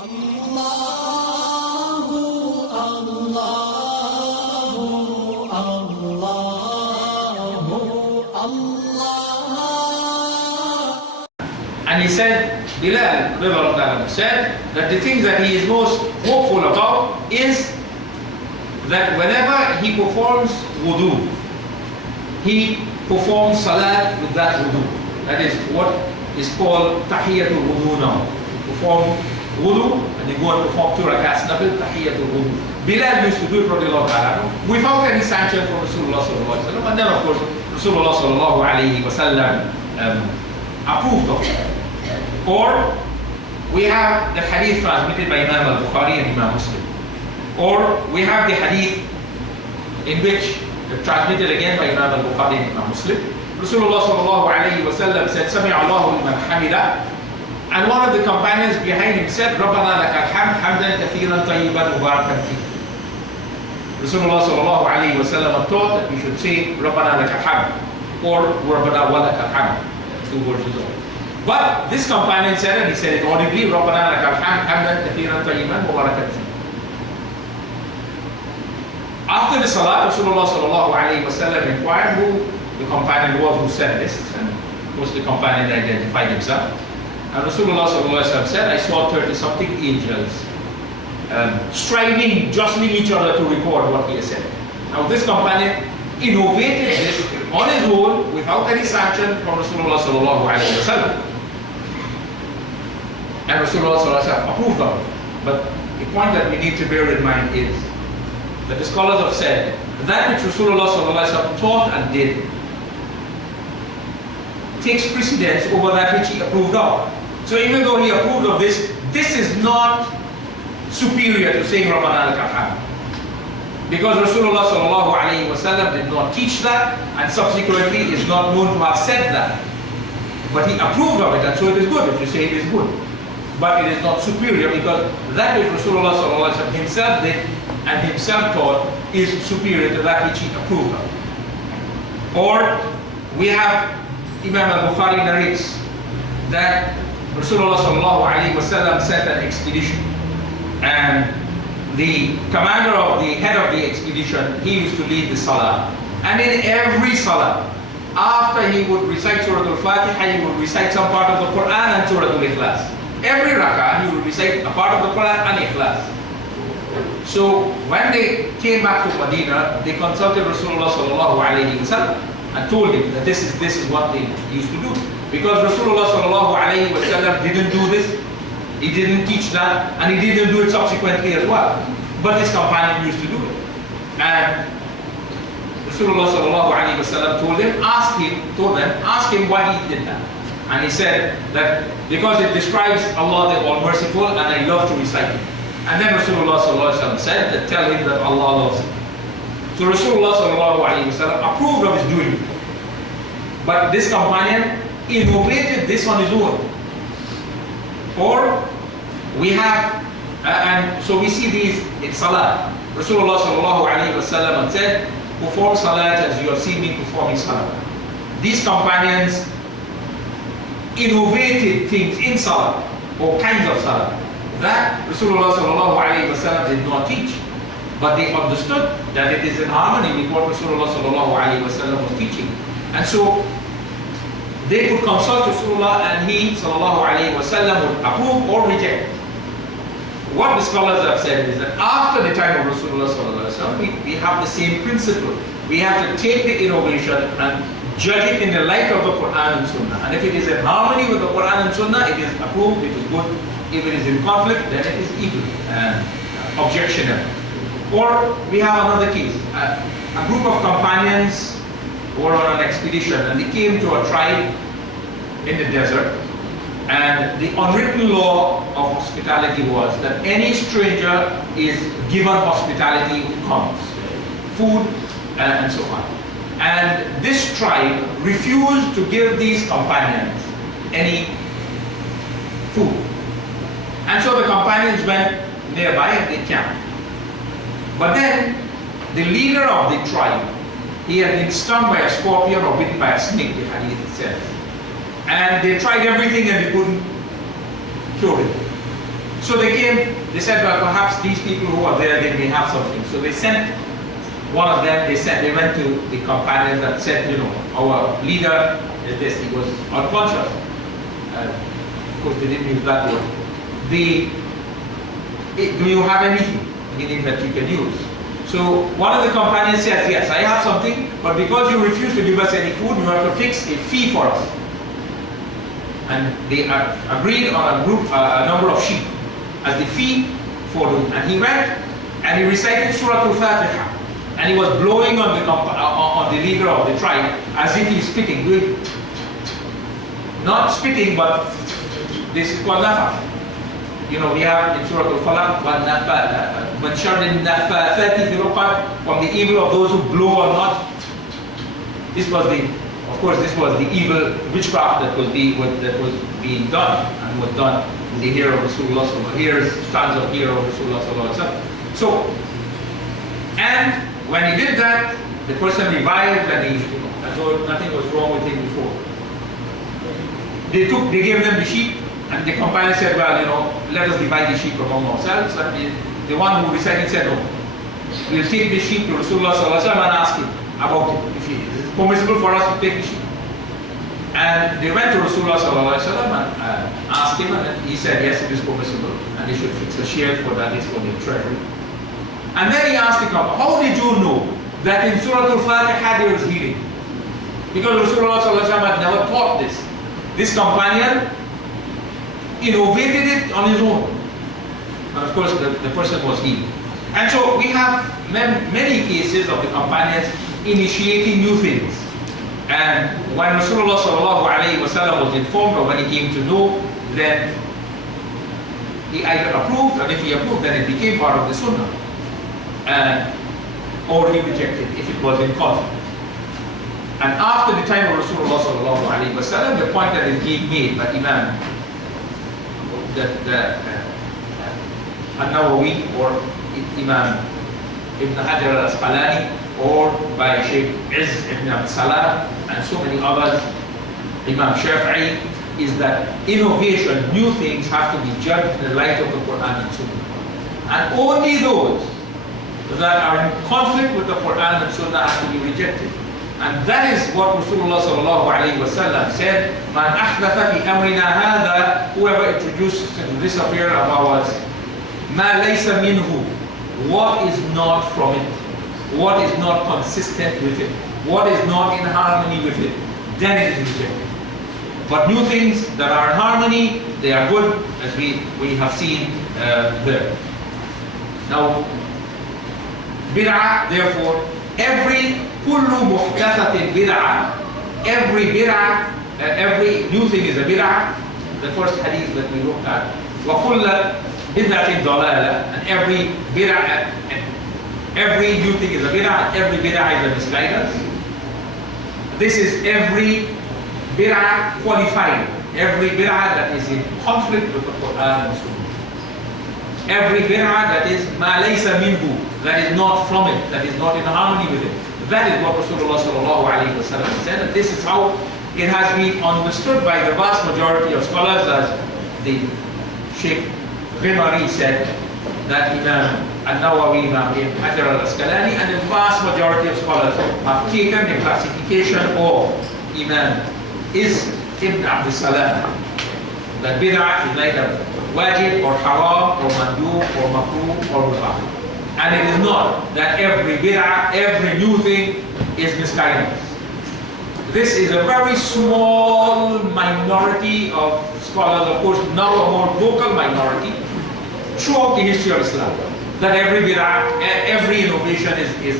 And he said, Bilal said that the thing that he is most hopeful about is that whenever he performs wudu, he performs salat with that wudu. That is what is called tahiyatul wudu now. You perform wudu and you go and perform 2 rakats nafil, tahiyatul wudu. Bilal used to do it without any sanction from Rasulullah sallallahu alaihi wasallam, and then of course Rasulullah sallallahu alaihi wasallam approved of it. Or we have the hadith transmitted by Imam al-Bukhari and Imam Muslim. Or we have the hadith in which transmitted again by Imam al-Bukhari and Imam Muslim. Rasulullah sallallahu alayhi wa sallam said, Sami Allahu liman hamida. And one of the companions behind him said, Rabbana lakal hamd, hamdan kathiran tayyiban mubarakan fi. Rasulullah sallallahu alayhi wa sallam taught that we should say, Rabbana lakal hamd, or Rabbana wa lakal hamd. 2 versions of it. But this companion said, and he said it audibly, Rabbana lakal hamd, hamdan kathiran tayyiban mubarakan fi. After the salat, Rasulullah sallallahu alayhi wa sallam inquired who the companion was who said this, and of course the companion identified himself. And Rasulullah sallallahu alayhi wa sallam said, I saw 30-something angels striving, jostling each other to record what he has said. Now this companion innovated this on his own without any sanction from Rasulullah sallallahu alayhi wa sallam. And Rasulullah sallallahu alayhi wa sallam approved of it. But the point that we need to bear in mind is that the scholars have said that which Rasulullah sallallahu alaihi wasallam taught and did takes precedence over that which he approved of. So even though he approved of this, this is not superior to saying Rabbana lakal hamd. Because Rasulullah sallallahu alaihi wasallam did not teach that, and subsequently is not known to have said that. But he approved of it, and so it is good if you say it is good. But it is not superior, because that which Rasulullah sallallahu alaihi wasallam himself did and himself taught is superior to that which he approved of. Or we have Imam al-Bukhari narrates that Rasulullah sallallahu alaihi wasallam sent an expedition, and the commander of the head of the expedition, he used to lead the salah, and in every salah, after he would recite Surah Al-Fatiha, he would recite some part of the Quran and Surah Al-Ikhlas. Every rak'ah he would recite a part of the Quran and Ikhlas. So when they came back to Medina, they consulted Rasulullah sallallahu alayhi wa sallam and told him that this is what they used to do. Because Rasulullah sallallahu alayhi wa sallam didn't do this, he didn't teach that, and he didn't do it subsequently as well. But his companion used to do it. And Rasulullah sallallahu alayhi wa sallam told them, ask him why he did that. And he said that because it describes Allah the All-Merciful and I love to recite it. And then Rasulullah sallallahu alayhi wa sallam said that tell him that Allah loves him. So Rasulullah sallallahu alayhi wa sallam approved of his doing it. But this companion innovated this on his own. Or we have, and so we see these in salah. Rasulullah sallallahu alayhi wa sallam said, perform salat as you have seen me performing salah. These companions innovated things in salah, or kinds of salah, that Rasulullah sallallahu alayhi wa sallam did not teach. But they understood that it is in harmony with what Rasulullah sallallahu alayhi wa sallam was teaching. And so they could consult Rasulullah and he sallallahu alayhi wa sallam would approve or reject. What the scholars have said is that after the time of Rasulullah sallallahu alayhi wa sallam, we have the same principle. We have to take the innovation and judge it in the light of the Quran and Sunnah. And if it is in harmony with the Quran and Sunnah, it is approved, it is good. If it is in conflict, then it is evil and objectionable. Or we have another case. A group of companions were on an expedition and they came to a tribe in the desert. And the unwritten law of hospitality was that any stranger is given hospitality who comes. Food and so on. And this tribe refused to give these companions any food. And so the companions went nearby and they camped. But then the leader of the tribe, he had been stung by a scorpion or bitten by a snake, the hadith says. And they tried everything and they couldn't cure it. So they came, they said, well, perhaps these people who are there, they may have something. So they sent one of them, they went to the companion and said, you know, our leader is this, he was unconscious. Of course, they didn't use that word. Do you have anything, meaning that you can use? So one of the companions says, yes, I have something, but because you refuse to give us any food, you have to fix a fee for us. And they agreed on a number of sheep as the fee for them. And he went and he recited Surah Al-Fatiha. And he was blowing on the leader of the tribe as if he's spitting, doing not spitting, but this is called nafa. You know, we have in Surah Al-Falaq, from the evil of those who blow or not. This was of course, this was the evil witchcraft that was being done and was done with the hair of Rasulullah, strands of hair of Rasulullah. So, and when he did that, the person revived and as though nothing was wrong with him before. They gave them the sheep, and the companion said, well, you know, let us divide the sheep among ourselves. And the one who recited said, no, we'll take the sheep to Rasulullah and ask him about it. If it is permissible for us to take the sheep. And they went to Rasulullah and asked him, and he said, yes, it is permissible, and they should fix a share for that, it's for the treasury. And then he asked the companion, how did you know that in Surah Al-Fatiha there was healing? Because Rasulullah had never taught this. This companion innovated it on his own. And of course, the person was healed. And so we have many cases of the companions initiating new things. And when Rasulullah was informed, or when he came to know, then he either approved, and if he approved, then it became part of the Sunnah. Or he rejected if it was in conflict. And after the time of Rasulullah, the point that is being made by Imam An-Nawawi or Imam Ibn Hajar al-Asqalani or by Sheikh Izz ibn Abd Salam and so many others, Imam Shafi'i, is that innovation, new things have to be judged in the light of the Quran and Sunnah. And only those that are in conflict with the Quran and Sunnah have to be rejected. And that is what Rasulullah said, Man ahdatha fi amrina hadha, whoever introduces into this affair of ours, ma laysa minhu, what is not from it, what is not consistent with it, what is not in harmony with it, then it is rejected. But new things that are in harmony, they are good, as we have seen there. Now, bid'ah, therefore, every kullu muhdathatin bid'ah, every bid'ah, every new thing is a bid'ah. The first hadith that we looked at, wa kullu bid'atin dalalah, and every bid'ah, every new thing is a bid'ah, every bid'ah is a misguidance. This is every bid'ah qualified, every bid'ah that is in conflict with the Quran and Sunnah. Every bid'ah that is ma laysa minhu, that is not from it, that is not in harmony with it. That is what Rasulullah said, and this is how it has been understood by the vast majority of scholars, as the Sheikh Ghimari said, that Imam An-Nawawi, Imam Ibn Hajar al-Asqalani, and the vast majority of scholars have taken the classification of Imam Ibn Abd Salam, that bid'ah is neither wajib or haram or mandub or makruh or mubah. And it is not that every bid'ah, every new thing is misguidance. This is a very small minority of scholars, of course now a more vocal minority, throughout the history of Islam, that every bid'ah, every innovation is a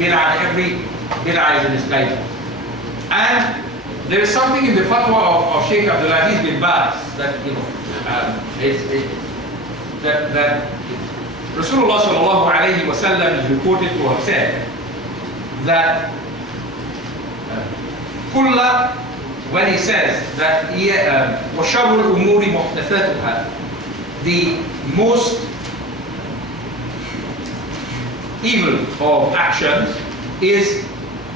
bid'ah, every bid'ah is a misguidance. And there is something in the fatwa of Sheikh Abdulaziz bin Baz that, you know, that Rasulullah is reported to have said that kulla, when he says that وَشَرُّ الْأُمُورِ مُحْدَثَاتُهَا, the most evil of actions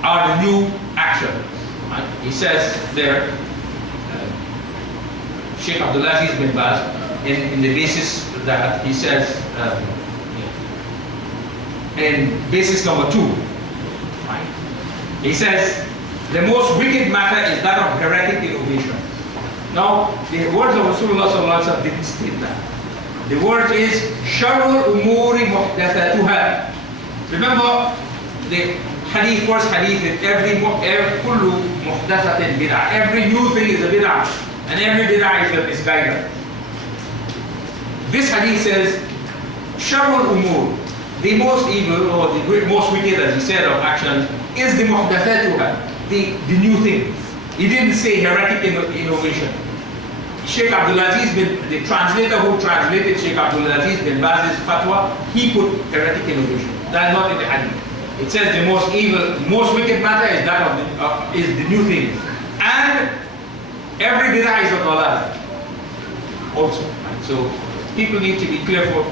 are the new actions. He says there, Sheikh Abdulaziz bin Baz, in the basis that he says, in basis number 2. Right? He says, the most wicked matter is that of heretic innovation. Now, the words of Rasulullah sallallahu alaihi wasallam didn't state that. The word is Sharul Umuri Muhdathatuha. Remember the hadith, first hadith is every kullu muhdathatin bid'ah. Every new thing is a bid'ah, and every bid'ah is a misguidance. This hadith says Sharul Umur, the most evil or the most wicked, as he said, of actions is the muhdathatuha, the new things. He didn't say heretic innovation. Sheikh Abdulaziz bin, the translator who translated Sheikh Abdulaziz bin Baz's fatwa, he put heretic innovation. That is not in the hadith. It says the most evil, most wicked matter is that of is the new things, and every bid'ah is a dalal also. Right? So people need to be careful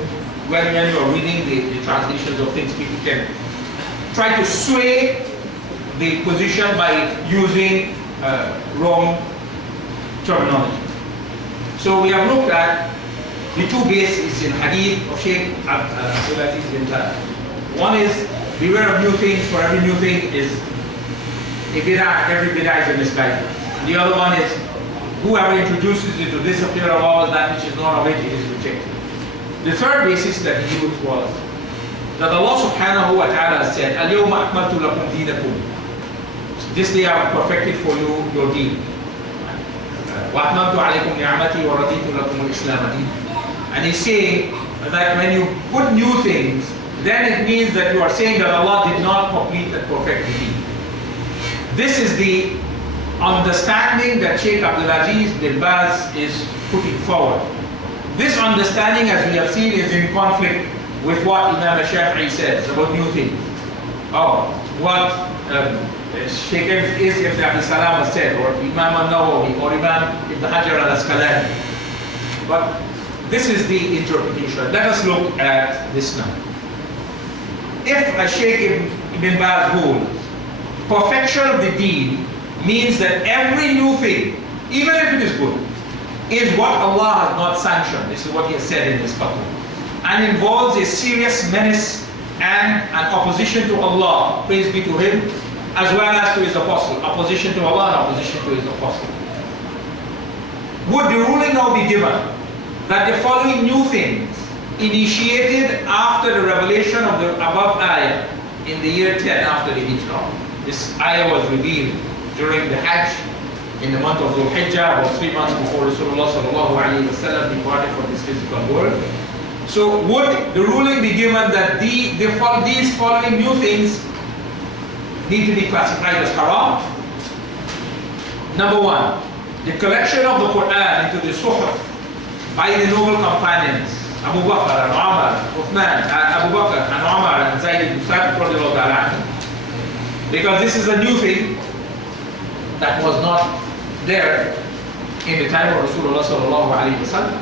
when you are reading the translations of things. People can try to sway the position by using wrong terminology. So we have looked at the two bases in hadith of Sheikh Abdulaziz bin Baz. One is beware of new things, for every new thing is a bid'ah, every bid'ah is a misguidance. The other one is whoever introduces it to this affair of ours, that which is not of it, it is rejected. The third basis that he used was that Allah subhanahu wa ta'ala said, Al-yawma akmaltu lakum dinakum. This day I have perfected for you your deen. وَأَتْمَمْتُ عَلَيْكُمْ نِعْمَتِي وَرَضِيتُ لَكُمُ الْإِسْلَامَ دِينًا. And he's saying that when you put new things, then it means that you are saying that Allah did not complete and perfect the deen. This is the understanding that Sheikh Abdulaziz bin Baz is putting forward. This understanding, as we have seen, is in conflict with what Imam Shafi'i says about new things. What Sheikh Ibn Abdul Salam has said, or Imam al-Nawawi, or Imam Ibn Hajar al-Asqalani. But this is the interpretation. Let us look at this now. If a Sheikh Ibn Baz holds, perfection of the deen means that every new thing, even if it is good, is what Allah has not sanctioned. This is what he has said in this fatwa, and involves a serious menace and an opposition to Allah, praise be to him, as well as to his apostle. Opposition to Allah and opposition to his apostle. Would the ruling now be given that the following new things initiated after the revelation of the above ayah in the year 10 after the Hijrah? This ayah was revealed during the Hajj in the month of Dhul Hijjah, about 3 months before Rasulullah sallallahu alayhi wa sallam departed from this physical world. So would the ruling be given that these following new things need to be classified as haram? Number one, the collection of the Quran into the Suhuf by the noble companions, Abu Bakr and Umar, Uthman, Abu Bakr and Umar and Zayd ibn Thabit, because this is a new thing that was not there in the time of Rasulullah sallallahu alaihi wasallam.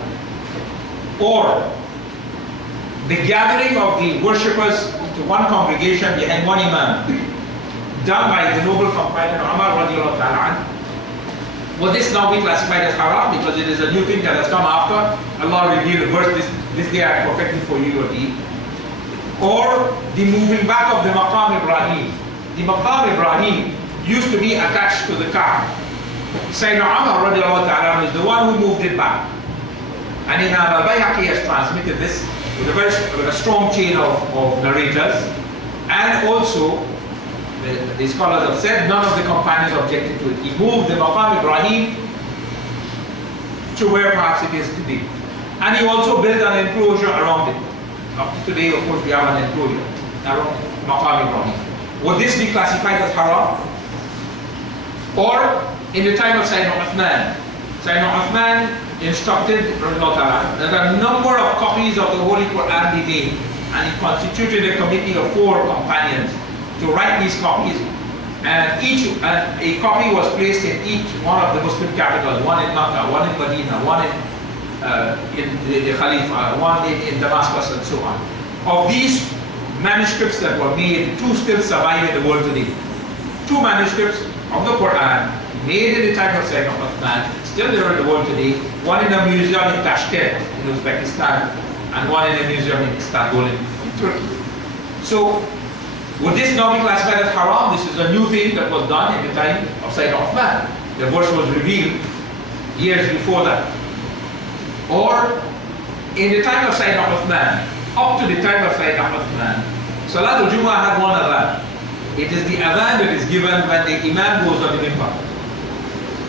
Or the gathering of the worshippers to one congregation behind one imam, done by the noble companion Umar radiallahu ta'ala anhu. Will this now be classified as haram because it is a new thing that has come after Allah revealed the verse, this day I have perfected for you your deed? Or the moving back of the Maqam Ibrahim. The Maqam Ibrahim used to be attached to the Kaaba. Sayyidina Umar radiallahu ta'ala is the one who moved it back. And Imam al-Bayhaqi has transmitted this with a strong chain of narrators. And also, the scholars have said none of the companions objected to it. He moved the Maqam Ibrahim to where perhaps it is today. And he also built an enclosure around it. Up to today, of course, we have an enclosure around Maqam Ibrahim. Would this be classified as haram? Or in the time of Sayyidina Uthman, Sayyidina Uthman instructed that a number of copies of the Holy Quran be made, and he constituted a committee of 4 companions to write these copies, and a copy was placed in each one of the Muslim capitals, one in Makkah, one in Medina, one in the Khalifa, one in Damascus, and so on. Of these manuscripts that were made, 2 still survive in the world today. 2 manuscripts of the Quran made in the time of Sayyidina Uthman still there in the world today, one in a museum in Tashkent, in Uzbekistan, and one in a museum in Istanbul, in Turkey. So, would this now be classified as haram? This is a new thing that was done in the time of Sayyidina Uthman. The verse was revealed years before that. Or, in the time of Sayyidina Uthman, up to the time of Sayyidina Uthman, Salatul Jumu'ah had one adhan. It is the adhan that is given when the Imam goes on the minbar.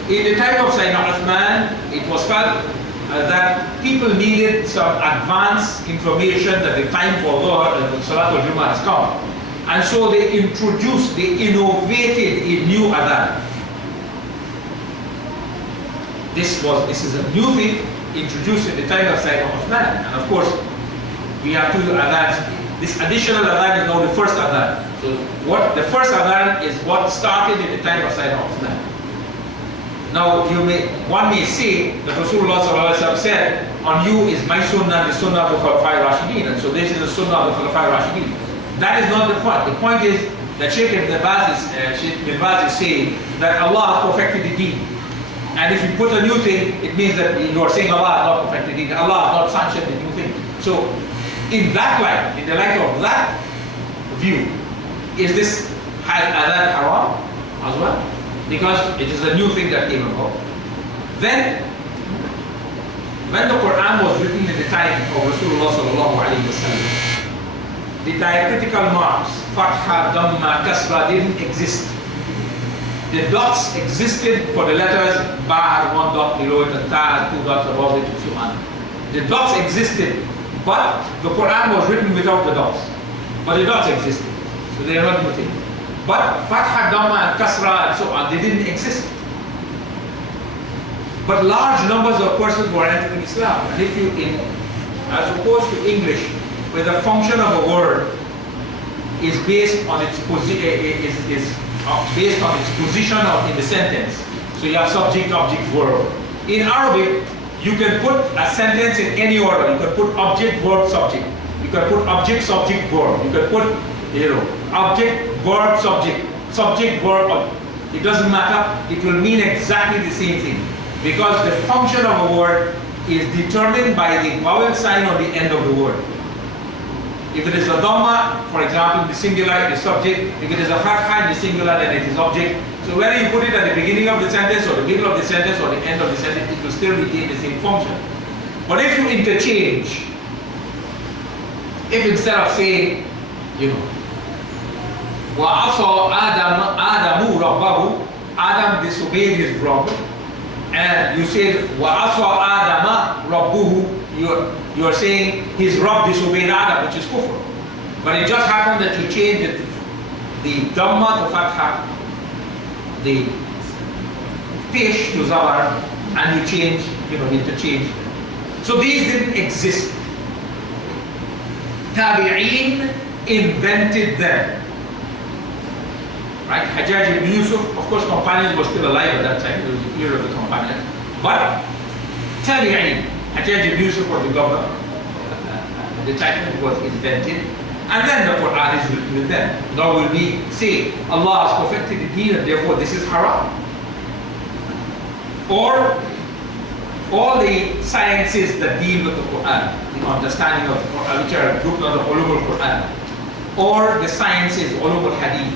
In the time of Sayyidina Uthman, it was felt that people needed some advanced information that the time for Salatul Jumu'ah has come. And so they introduced, they innovated a new adhan. This is a new thing introduced in the time of Sayyidina Uthman. And of course, we have two adhans. This additional adhan is now the first adhan. So the first adhan is what started in the time of Sayyidina Uthman. Now one may say that Rasulullah ﷺ said, on you is my sunnah, the sunnah of the Khulafai Rashidin. And so this is the sunnah of the Khulafai Rashidin. That is not the point. The point is that Sheikh Ibn Baz is saying that Allah has perfected the deen. And if you put a new thing, it means that you are saying Allah has not perfected the deen. Allah has not sanctioned the new thing. So in that light, in the light of that view, is this adhan haram as well? Because it is a new thing that came about. Then, when the Quran was written in the time of Rasulullah sallallahu alaihi wasallam, the diacritical marks, fatha, dhamma, kasra, didn't exist. The dots existed for the letters, ba had one dot below it, and ta had two dots above it, and so on. The dots existed, but the Quran was written without the dots. But the dots existed, so they are not new thing. But fatha, dhamma, and kasra, and so on, they didn't exist. But large numbers of persons were entering Islam. And if you, as opposed to English, where the function of a word is based on its based on its position in the sentence. So you have subject, object, verb. In Arabic, you can put a sentence in any order. You can put object, verb, subject. You can put object, subject, verb. You can put, object, verb, subject. Subject, verb, object. It doesn't matter. It will mean exactly the same thing. Because the function of a word is determined by the vowel sign on the end of the word. If it is a dhamma, for example, the singular, it is subject. If it is a fatha, the singular, then it is object. So whether you put it at the beginning of the sentence, or the middle of the sentence, or the end of the sentence, it will still retain the same function. But if you interchange, if instead of saying, وَعَصَى آدَمُ رَبَّهُ, Adam disobeyed his Rabb, and you say وَعَصَى آدَمَ رَبُّهُ, you are saying his Rabb disobeyed Adam, which is kufr. But it just happened that you changed the dhamma to fatha, the fish to zawar, and you change, interchange. So these didn't exist. Tabi'een invented them. Right? Hajjaj ibn Yusuf, of course, companions were still alive at that time. It was the period of the companions. But Tabi'een, Hajjaj ibn Yusuf was the governor. The time it was invented. And then the Quran is written with them. Now will we say Allah has perfected the deen and therefore this is haram? Or all the sciences that deal with the Quran, the understanding of the Quran, which are grouped under ulum al-Quran, or the sciences, ulum al-Hadith,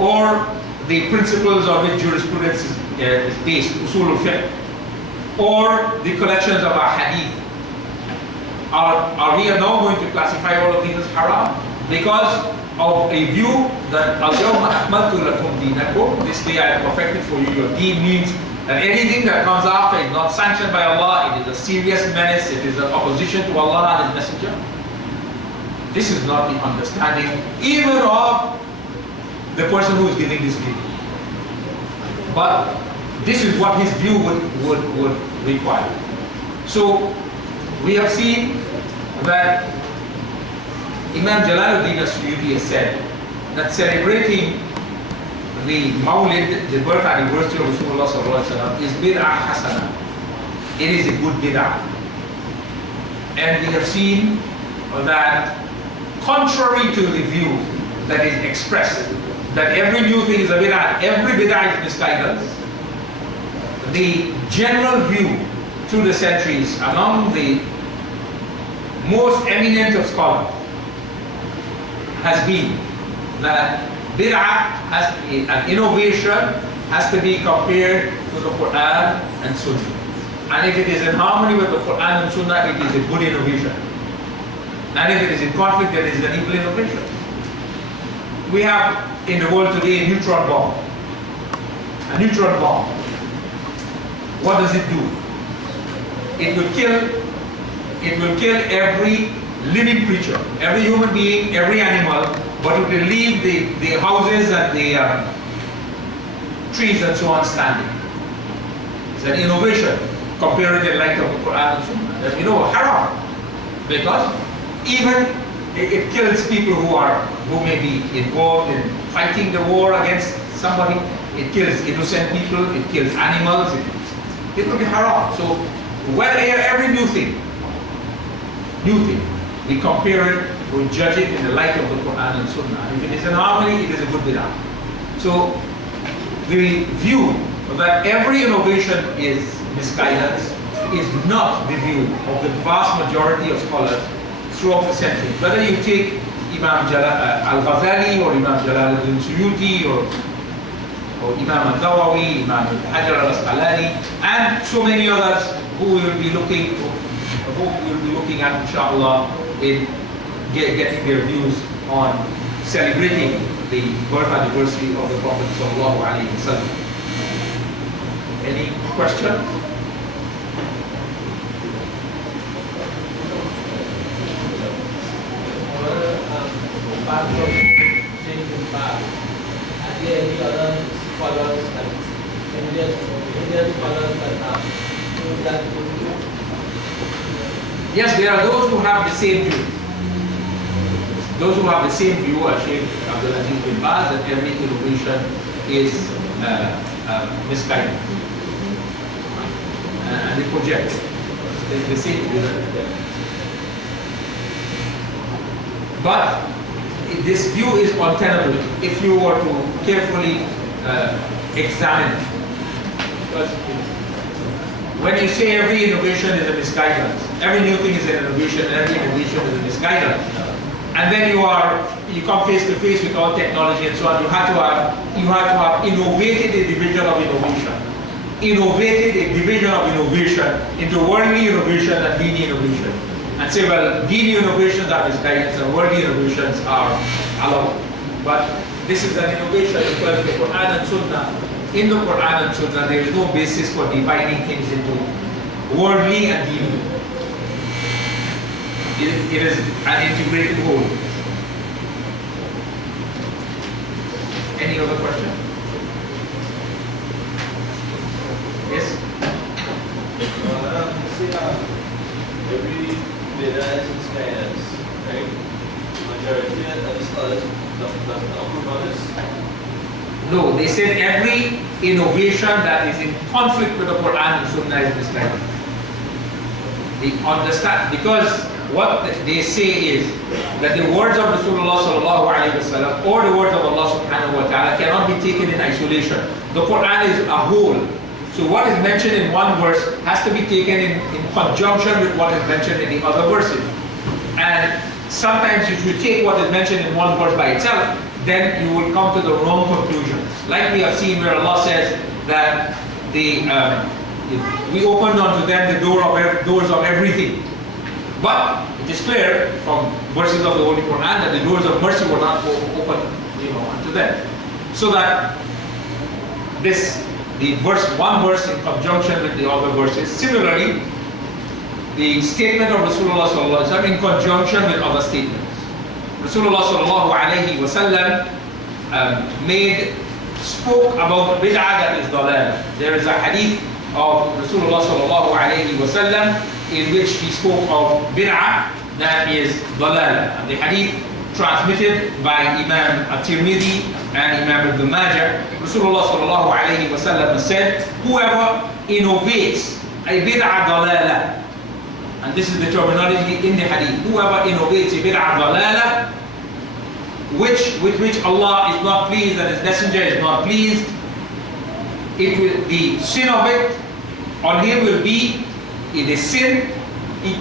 or the principles on which jurisprudence is based, usul al-fiqh, or the collections of our hadith, are we now going to classify all of these as haram? Because of a view that al-yawma akmaltu lakum dinakum, this day I have perfected for you your deen, means that anything that comes after is not sanctioned by Allah, it is a serious menace, it is an opposition to Allah and His Messenger. This is not the understanding even of the person who is giving this view. But this is what his view would require. So we have seen that Imam Jalaluddin as-Suyuti has said that celebrating the Mawlid, the birth anniversary of Rasulullah sallallahu alaihi wasallam, is bid'ah hasana. It is a good bid'ah. And we have seen that contrary to the view that is expressed, that every new thing is a bid'ah, every bid'ah is misguidance, the general view through the centuries among the most eminent of scholars has been that bid'ah has an innovation has to be compared to the Quran and Sunnah. And if it is in harmony with the Quran and Sunnah, it is a good innovation. And if it is in conflict, then it is an evil innovation. We have in the world today a neutron bomb. A neutron bomb. What does it do? It will kill every living creature, every human being, every animal, but it will leave the houses and the trees and so on standing. It's an innovation compared to the light of the Quran and Sunnah. That haram. Because even it kills people who may be involved in fighting the war against somebody. It kills innocent people, it kills animals, it will be haram. So every new thing, we compare it, we judge it in the light of the Quran and Sunnah. If it is in harmony, it is a good bid'ah. So the view that every innovation is misguidance is not the view of the vast majority of scholars throughout the centuries. Whether you take Imam al-Ghazali or Imam Jalaluddin Suyuti or Imam al-Nawawi, Imam Hajar al-Asqalani, and so many others who we will be looking at, inshallah, in getting their views on celebrating the birth anniversary of the Prophet sallallahu alaihi wasallam. Any question? Apart from changing path, are there any other scholars like Indian scholars that have proved that to you? Yes, there are those who have the same view. Those who have the same view as Sheikh Abdul Aziz bin Baz, that every innovation is misguided. And they project the same view. But this view is untenable if you were to carefully examine it. Because when you say every innovation is a misguidance, every new thing is an innovation, and every innovation is a misguidance, and then you come face to face with all technology and so on, you have to have innovated a division of innovation. Innovated a division of innovation into worldly innovation and dini innovation. And say, well, dini innovations are misguidance and worldly innovations are allowed. But this is an innovation because the Quran and Sunnah, in the Quran and Sunnah, there is no basis for dividing things into worldly and dini. It is an integrated whole. Any other question? Yes? Every bid'ah is misguidance, right? Majority of the scholars doesn't approve of this. No, they said every innovation that is in conflict with the Quran and Sunnah is misguided. They understand, because what they say is that the words of Rasulullah sallallahu alaihi wasallam or the words of Allah subhanahu wa ta'ala cannot be taken in isolation. The Quran is a whole. So what is mentioned in one verse has to be taken in conjunction with what is mentioned in the other verses. And sometimes if you take what is mentioned in one verse by itself, then you will come to the wrong conclusion. Like we have seen where Allah says that we opened unto them the doors of everything. But it is clear from verses of the Holy Quran that the doors of mercy were not open, unto them. So that one verse in conjunction with the other verses. Similarly, the statement of Rasulullah sallallahu alaihi wasallam in conjunction with other statements. Rasulullah sallallahu alaihi wasallam spoke about bid'ah that is dalal. There is a hadith of Rasulullah sallallahu alaihi wasallam in which he spoke of bid'ah that is dalal. And the hadith transmitted by Imam at-Tirmidhi and Imam Ibn Majah, Rasulullah sallallahu alayhi wa sallam said, whoever innovates a bid'ah dalala, and this is the terminology in the hadith, whoever innovates a bid'ah dalala, with which Allah is not pleased and His Messenger is not pleased, the sin of it on him will be the sin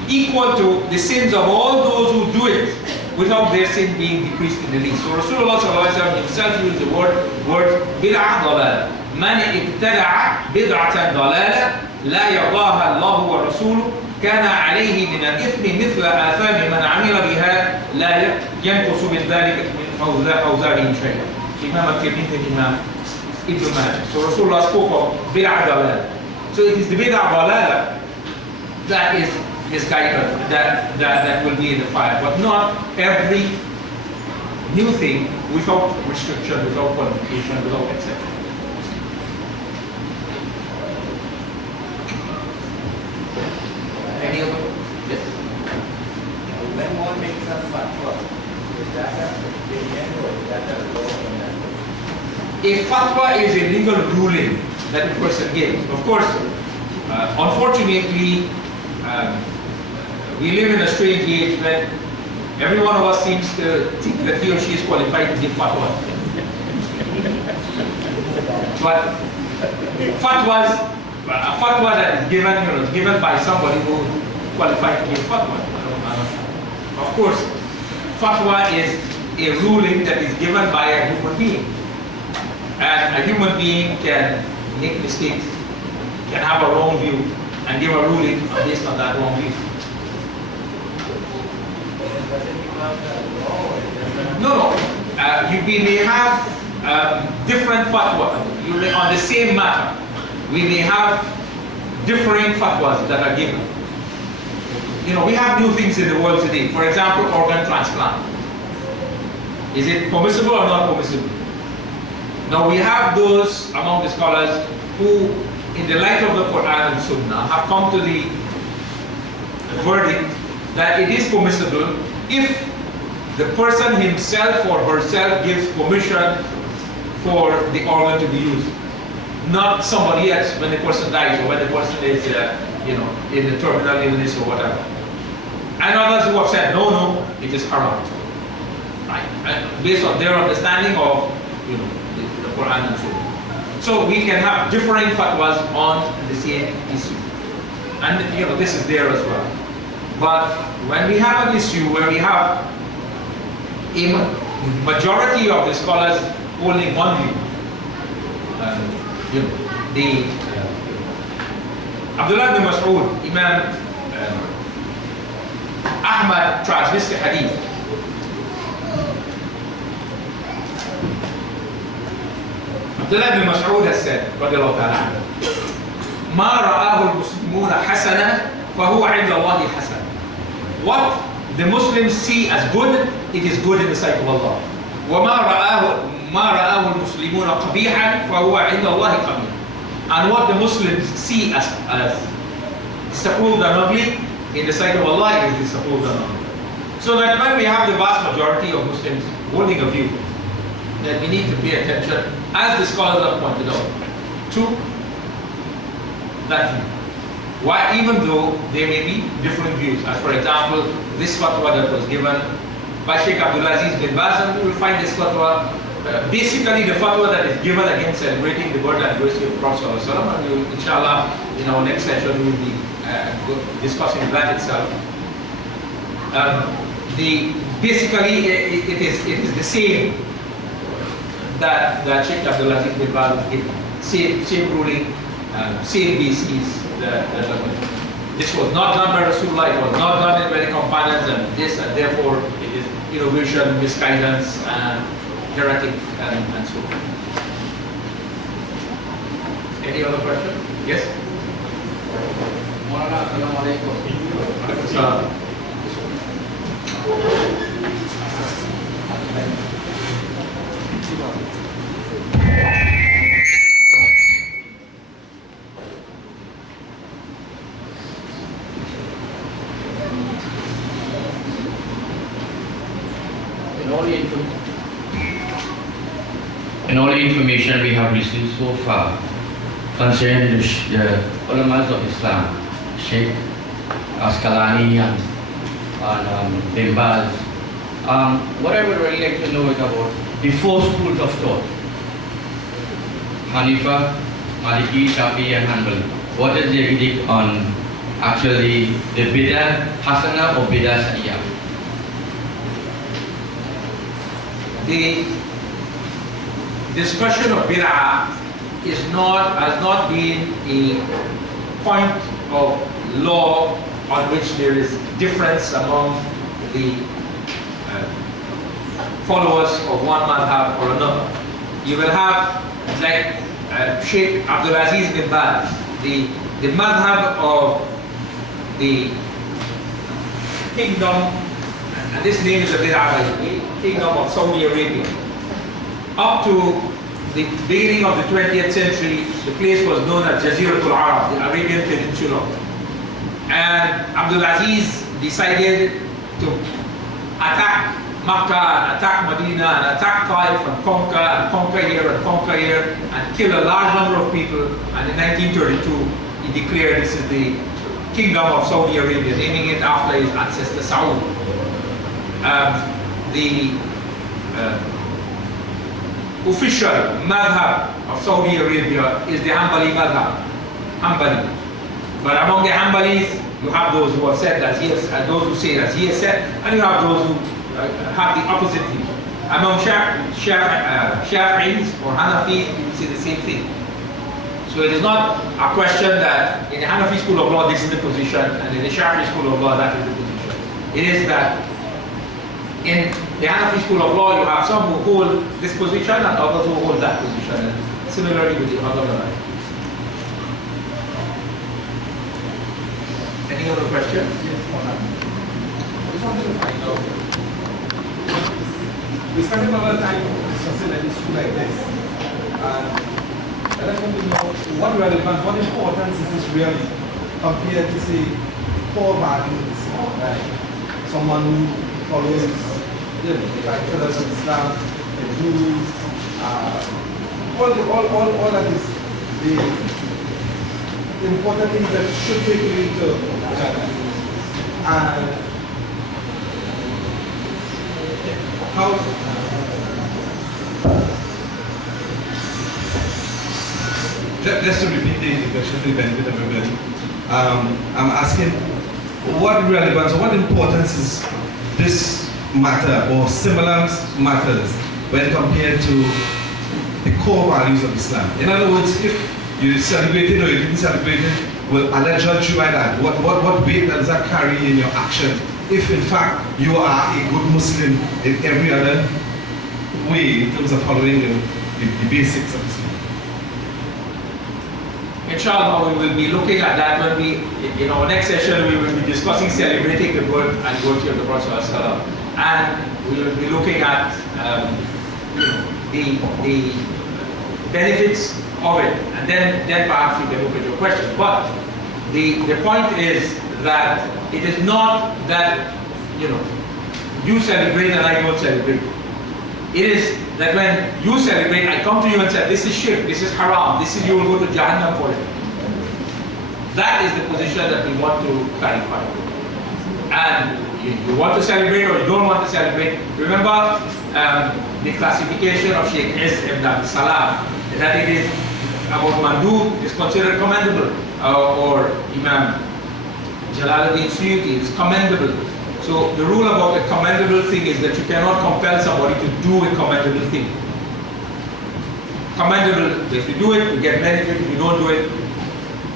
equal to the sins of all those who do it without their sin being decreased in the least. So Rasulullah himself used the word bid'ah dalala. Man ibtada'a bid'atan dalala la yadaha Allah wa rasuluh kana alayhi min al-ithmi mithla athami man amila biha la yanqusu min dhalika min awzarihim shay'an. Imam al-Tirmidhi, Imam Ibn Majah. So Rasulullah spoke of bid'ah dalala. So it is the bid'ah dalala that is misguided, that will be in the fire, but not every new thing without restriction, without qualification, without exception. Any other? Yes. When one makes a fatwa, is that a opinion or is that a law? A fatwa is a legal ruling that a person gives. Of course, unfortunately, we live in a strange age when every one of us seems to think that he or she is qualified to give fatwa. But fatwas, a fatwa that is given by somebody who is qualified to give fatwa. Of course, fatwa is a ruling that is given by a human being. And a human being can make mistakes, can have a wrong view, and give a ruling based on that wrong view. No. We may have different fatwa on the same matter. We may have differing fatwas that are given. We have new things in the world today. For example, organ transplant. Is it permissible or not permissible? Now we have those among the scholars who, in the light of the Quran and Sunnah, have come to the verdict that it is permissible if the person himself or herself gives permission for the organ to be used, not somebody else when the person dies or when the person is, in the terminal illness or whatever. And others who have said, no, it is haram, right? And based on their understanding of, the Quran and Sunnah. So we can have differing fatwas on the same issue, and this is there as well. But when we have an issue where we have a majority of the scholars holding one view, Abdullah ibn Mas'ud, Imam Ahmad transmits the hadith. Abdullah ibn Mas'ud has said, رضي الله تعالى عنه, ما رآه المسلمون حسنا فهو عند الله حسن. What the Muslims see as good, it is good in the sight of Allah. ما رآه المسلمون قبيحا فهو عند الله قبيح. And what the Muslims see as disapproved and ugly, in the sight of Allah, it is disapproved and ugly. So that when we have the vast majority of Muslims holding a view, that we need to pay attention, as the scholars have pointed out, to that view. Why, even though there may be different views, as for example, this fatwa that was given by Sheikh Abdulaziz bin Baz, and we will find this fatwa, basically the fatwa that is given against celebrating the birth anniversary of the Prophet ﷺ, and we will, inshallah, in our next session, we will be discussing that itself. Basically, it is the same that Sheikh Abdulaziz bin Baz gave, same ruling, same bases. This was not done by Rasulullah, it was not done by the companions, and this, and therefore it is innovation, misguidance, and heretic, and so on. Any other question? Yes? Assalamu alaikum. In all the information we have received so far concerning the ulamas of Islam, Sheikh Asqalani and Bin Baz, what I would really like to know is about the four schools of thought: Hanifa, Maliki, Shafi, and Hanbali. what is the verdict on actually the Bidah Hasana or Bidah Sayyah? The discussion of bid'ah has not been a point of law on which there is difference among the followers of one madhab or another. You will have, like Sheikh Abdul Aziz bin Baz, the madhab of the kingdom, and this name is a bit Arabic, kingdom of Saudi Arabia. Up to the beginning of the 20th century, the place was known as Jaziratul Arab, the Arabian Peninsula. And Abdul Aziz decided to attack Makkah, attack Medina, and attack Taif, and conquer here, and kill a large number of people. And in 1932, he declared this is the kingdom of Saudi Arabia, naming it after his ancestor Saud. The official madhab of Saudi Arabia is the Hanbali madhab, Hanbali. But among the Hanbalis, you have those who have said as he has, and those who say as he has said, and you have those who have the opposite view. Among Shafi'is or Hanafis, you will see the same thing. So it is not a question that in the Hanafi school of law this is the position, and in the Shafi'i school of law that is the position. It is that in the Hanafi school of law you have some who hold this position and others who hold that position, and similarly with the other madhab. Any other question? Yes, Mona. I just wanted to find out. We spend a lot of time discussing an issue like this, and I just want to know what relevance, what importance is this really compared to, say, core values, like someone who follows the pillars of Islam, the rules, all that is the important things that should take you into and how just to repeat the question to the benefit of everybody, I'm asking what relevance or what importance is this matter or similar matters when compared to the core values of Islam? In other words, if you celebrate it or you didn't celebrate it, will Allah judge you by that? What weight does that carry in your actions? If in fact you are a good Muslim in every other way in terms of following the basics of Islam. Inshallah, we will be looking at that when we, in our next session, we will be discussing celebrating the birth and birthday of the Prophet ﷺ. And we will be looking at the benefits of it, and then perhaps we can look at your question. But the point is that it is not that you celebrate and I don't celebrate. It is that when you celebrate, I come to you and say, this is shirk, this is haram, this is, you will go to Jahannam for it. That is the position that we want to clarify. And you want to celebrate or you don't want to celebrate. Remember the classification of Sheikh Ibn Abdul Salam, that it is about mandub is considered commendable, or Imam Jalaluddin Suyuti is commendable. So the rule about a commendable thing is that you cannot compel somebody to do a commendable thing. Commendable, if you do it, you get benefit. If you don't do it,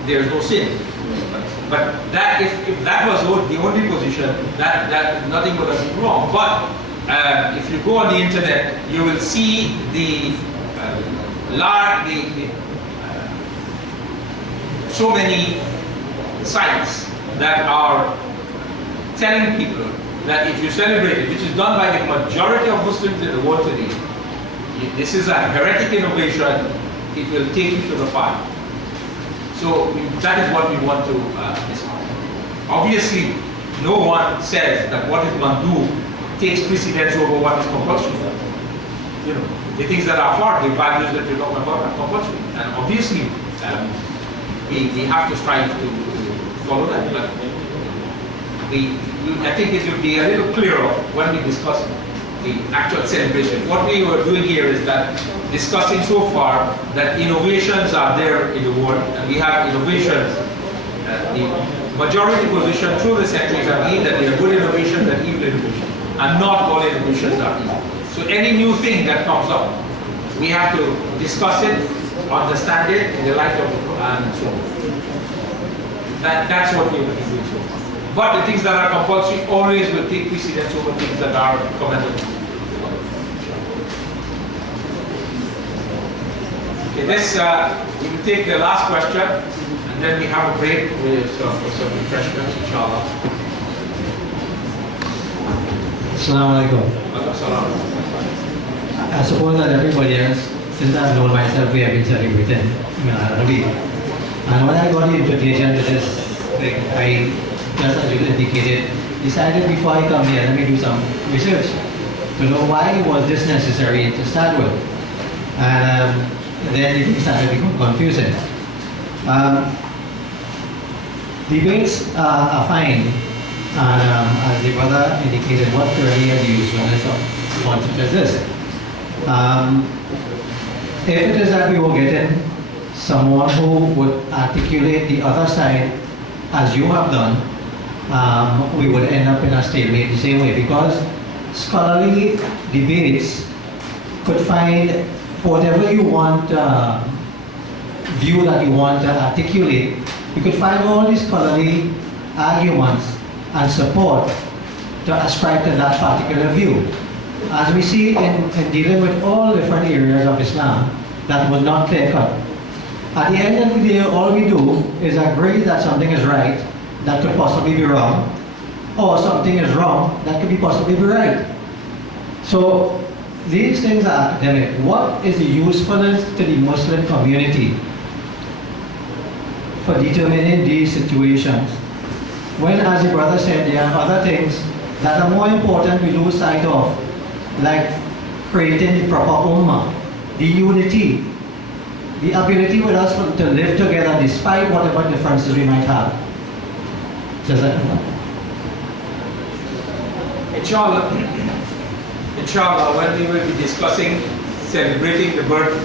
there is no sin. But that, if that was the only position, that nothing would have been wrong. But if you go on the internet, you will see so many sites that are telling people that if you celebrate it, which is done by the majority of Muslims in the world today, this is a heretic innovation, it will take you to the fire. So that is what we want to discuss. Obviously, no one says that what is mandub takes precedence over what is compulsory. The things that are far, the values that we're talking about are compulsory. And obviously, we have to strive to follow that. But I think it will be a little clearer when we discuss the actual celebration. What we were doing here is that discussing so far that innovations are there in the world, and we have innovations. The majority position through the centuries have been that there are good innovations and evil innovations, and not all innovations are evil. So any new thing that comes up, we have to discuss it, understand it in the light of the Quran and so on. That's what we will be doing so far. But the things that are compulsory always will take precedence over things that are commendable. Okay, this we will take the last question, and then we have a break with for some refreshments, inshallah. Assalamu alaikum. I suppose that everybody else, since I've known myself, we have been celebrating Rabi. And when I got the invitation to this thing, I, just as you indicated, decided before I come here, let me do some research to know why was this necessary to start with. And then it started to become confusing. Debates are fine, and as the brother indicated, what really are the usefulness of one such as this? If it is that we were getting someone who would articulate the other side as you have done, we would end up in a stalemate the same way, because scholarly debates could find whatever you want, view that you want to articulate, you could find all these scholarly arguments and support to ascribe to that particular view. As we see in dealing with all different areas of Islam, that was not clear cut. At the end of the day, all we do is agree that something is right, that could possibly be wrong, or something is wrong, that could be possibly be right. So these things are academic. What is the usefulness to the Muslim community for determining these situations? When, as the brother said, there are other things that are more important we lose sight of, like creating the proper ummah, the unity, the ability with us to live together despite whatever differences we might have. Inshallah, when we will be discussing celebrating the birth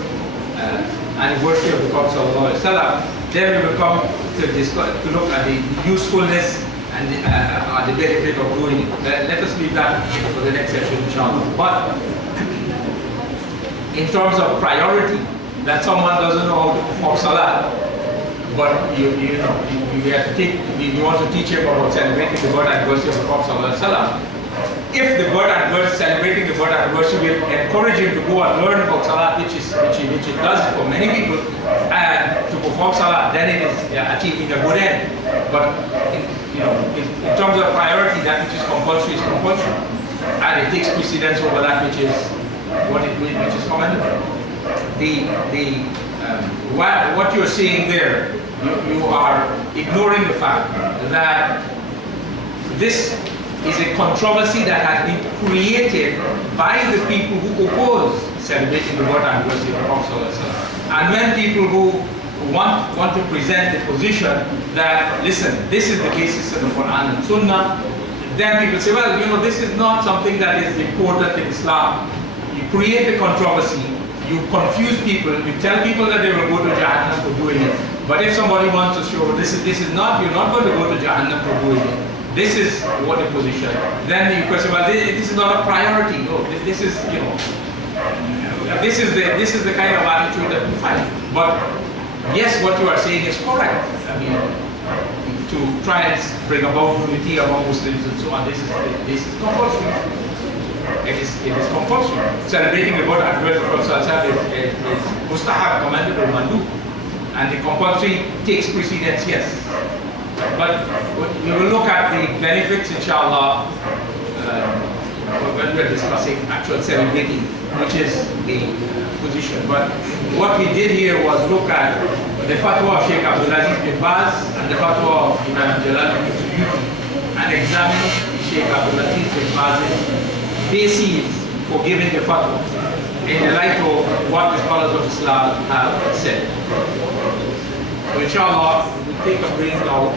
anniversary of the Prophet ﷺ, then we will come to look at the usefulness and the benefit of doing it. Let us leave that for the next session, inshallah. But in terms of priority, that someone doesn't know how to perform salah, but you want to teach him about celebrating the birth anniversary of the Prophet ﷺ. If the birth anniversary, celebrating the birth anniversary will encourage him to go and learn about salah, which it does for many people, and to perform salah, then it is achieving a good end. But in terms of priority, that which is compulsory, and it takes precedence over that which is which is commendable. What you're seeing there, you are ignoring the fact that this is a controversy that has been created by the people who oppose celebrating the birth anniversary of the Prophet ﷺ. And when people who want to present the position that, listen, this is the basis of the Quran and Sunnah, then people say, well, this is not something that is important in Islam. You create a controversy, you confuse people, you tell people that they will go to Jahannam for doing it. But if somebody wants to show this is not, you're not going to go to Jahannam for doing it. This is what the position. Then you question, well, this is not a priority. No, this is this is the kind of attitude that we find. But yes, what you are saying is correct. I mean, to try and bring about unity among Muslims and so on, this is compulsory. It is compulsory. Celebrating the birth anniversary of the Prophet is mustahab, commendable, mandu, and the compulsory takes precedence. Yes. But we will look at the benefits, inshallah, when we are discussing actual celebrating, which is the position. But what we did here was look at the fatwa of Sheikh Abdulaziz bin Baz and the fatwa of Imam Jalal bin Suyuti, and examine Sheikh Abdulaziz bin Baz's bases for giving the fatwa in the light of what the scholars of Islam have said. So inshallah, we'll take a break now.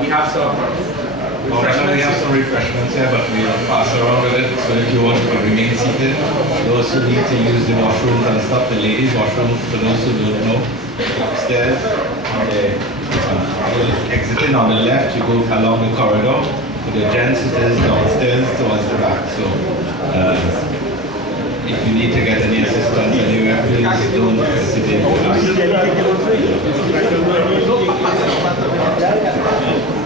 We have some refreshments. We have some refreshments here, but we'll pass around with it. So if if you want to remain seated. Those who need to use the washrooms and stuff, the ladies' washrooms, for those who don't know, upstairs, exiting on the left, you go along the corridor. For the gents, it is downstairs towards the back. So, if you need to get any assistance anywhere, please don't hesitate to ask.